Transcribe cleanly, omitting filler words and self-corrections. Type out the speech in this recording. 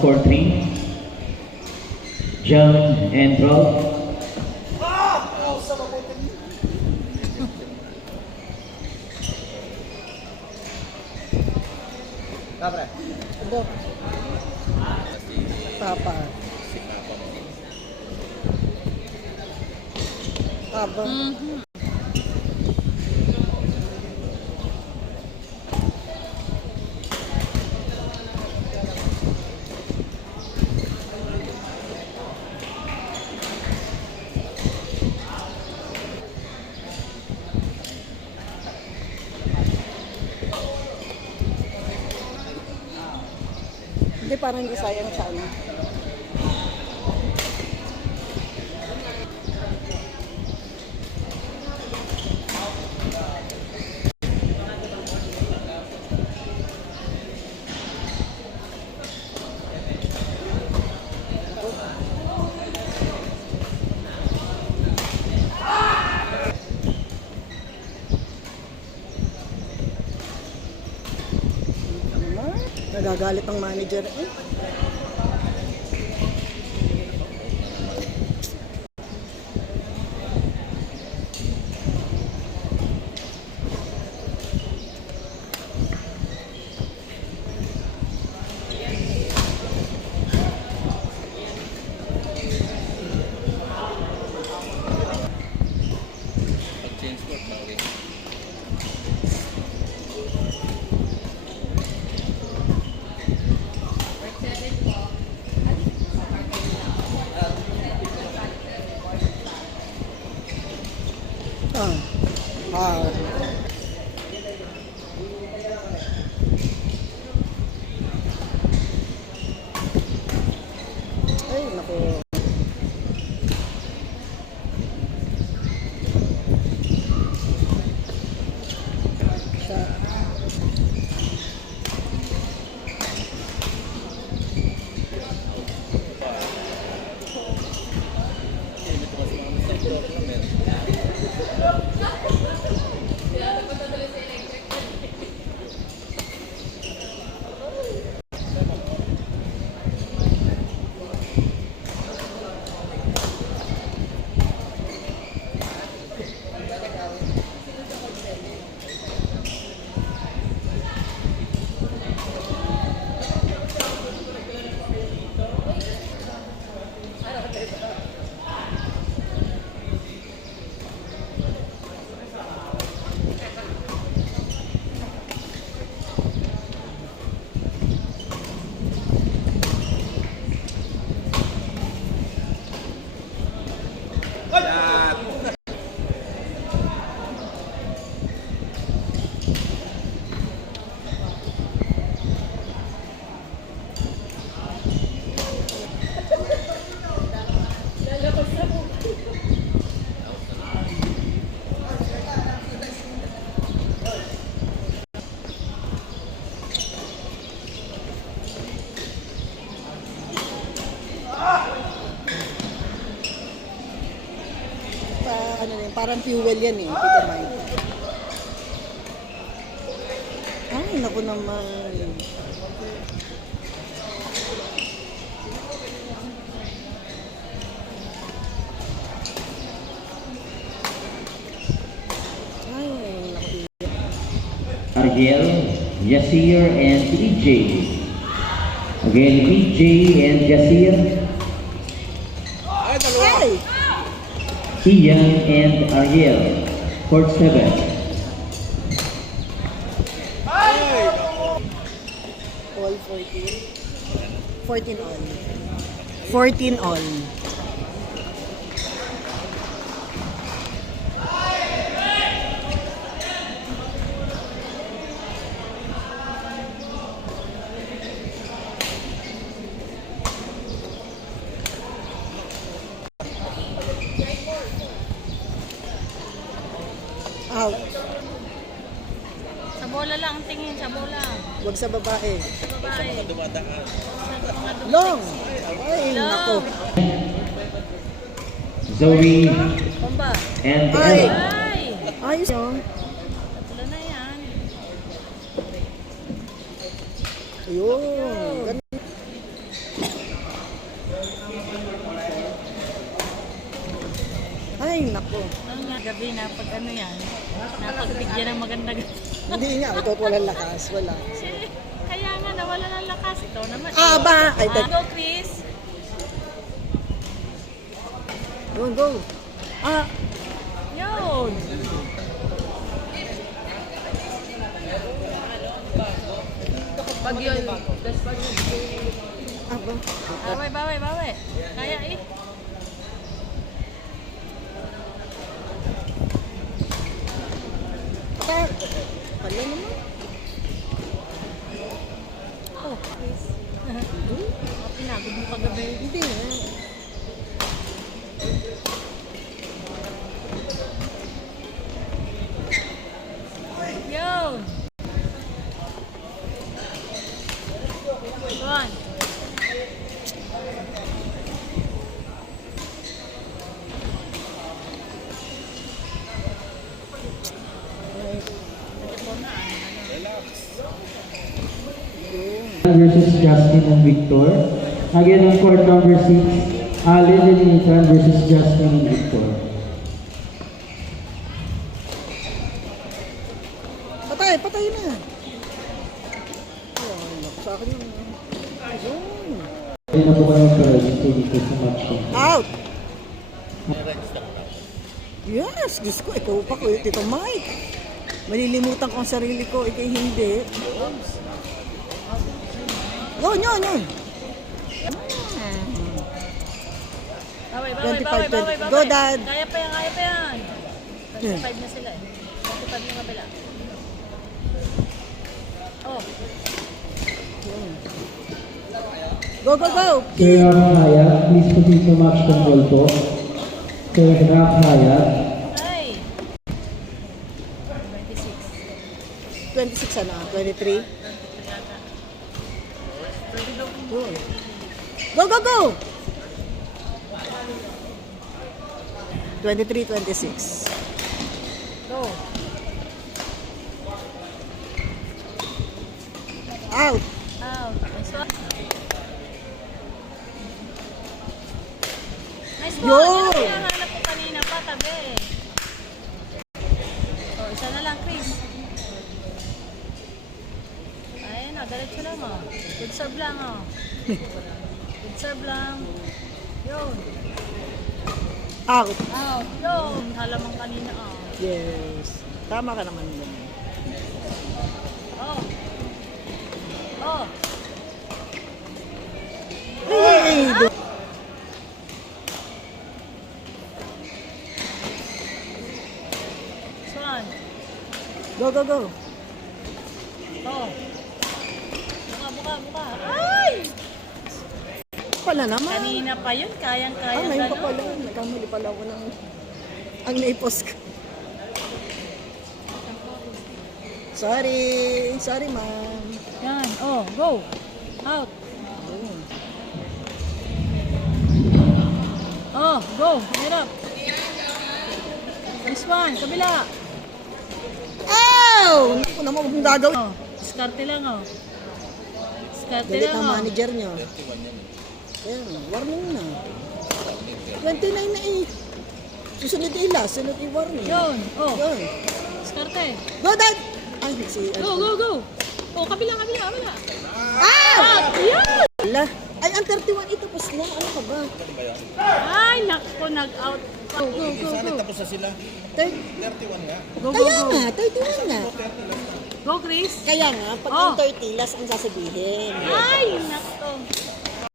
143, John Andro. Kapre. Ubot. Papa. Aba. Hindi, parang hindi sayang siya, ano? Nagagalit ang manager. Ay, naku. Ano yun, parang fuel yan eh, Tito Mike. Ay, naku naman. Ay, naku. Ariel, Yasir, and EJ. Again, EJ and Yasir. Ay! Ian and Ariel, court 7. All 14. 14 all. 14 all. Out. Sa bola lang ang tingin, sa bola. Huwag sa babae. Sa babae. Sa mga dumadaan. Long! Ay, nako. Zoe Pamba. and Ay! Ella. Ay! Ayos yun. Wala na yan. Ayun. Ay, nako. Ano nga, gabi na pag ano yan, napagbigyan ng maganda. Hindi nga, ito walang lakas. Wala. Kaya nga, nawala ng lakas. Ito naman. Ah, ba? Ay, Go, Chris. Go, go. Ah, Yun. Pag yun, that's pag ah ba? Bawi, bawi, bawi. Kaya eh. Ah, pala naman. Oh, Chris. Pinagod mo kagabi. Hindi nga. Yun. One. Versus Justin and Victor. Again, on court number 6, Alin and Nathan versus Justin and Victor. Patay, patay na. Oh, naku, sa akin yung... Ayun. Hindi na po kayo mag-register dito sa match ko. Out! Yes, Diyos ko, ikaw pa ko, Tito Mike. Malilimutan ko ang sarili ko, ikay hindi. Yun, yun, yun. Bawi, 25, bawi, bawi, bawi, bawi. Go, Dad. Kaya pa yan, kaya pa yan. 25 na sila eh. 25 yung kabila. Oh, Go, go, go! Sir Ram Hayat, please proceed to match control po. Sir Ram Hayat. ay. 26. 26 ano? 23? Yun. Go, go, go! 23, 26. Go. Out! Out. Nice one. Nice one. Yo! Yan ang hinahanap ko kanina pa, tabi. Oh, isa na lang, Chris. Ayun na, diretso lang oh. Good serve lang oh. Good serve lang. Yun. Out! Out. Yun. Halamang kanina oh. Yes. Tama ka naman dun. Oh. Oh. Hey! Swan. Go, go, go! Oh. Buka, buka, buka. Ay! Pala naman. Kanina pa yun. Kayang-kaya. Ah, ngayon pa ganun. pala. Nagkamali pala ako ng... Ang naipos ko. Sorry. Sorry, ma'am. Yan. Oh, go. Out. Oh, go. Hirap. This one. Kabila. Ow! Naku naman, huwag mong gagawin. Oh, diskarte lang oh. Diskarte Galit lang ang oh. manager niyo. Ayan, warning na. 29 na eh. Susunod ila, sunod i-warning. Yun. Oh, Yun. diskarte. Go, Dad! Ay, si... Go, go, go. Oh, kabila, kabila, kabila. Ah! Yan. Ala. Ay, ang 31 ito, tapos na. Ano ka ba? Ay, naku, nag-out. Go, go, go, go. Tapos na sila. 31 nga. Go, go, Kaya go. nga, 31 nga. Go, Chris. Kaya nga, pag Oh. ang 30, last ang sasabihin. Ay, naku.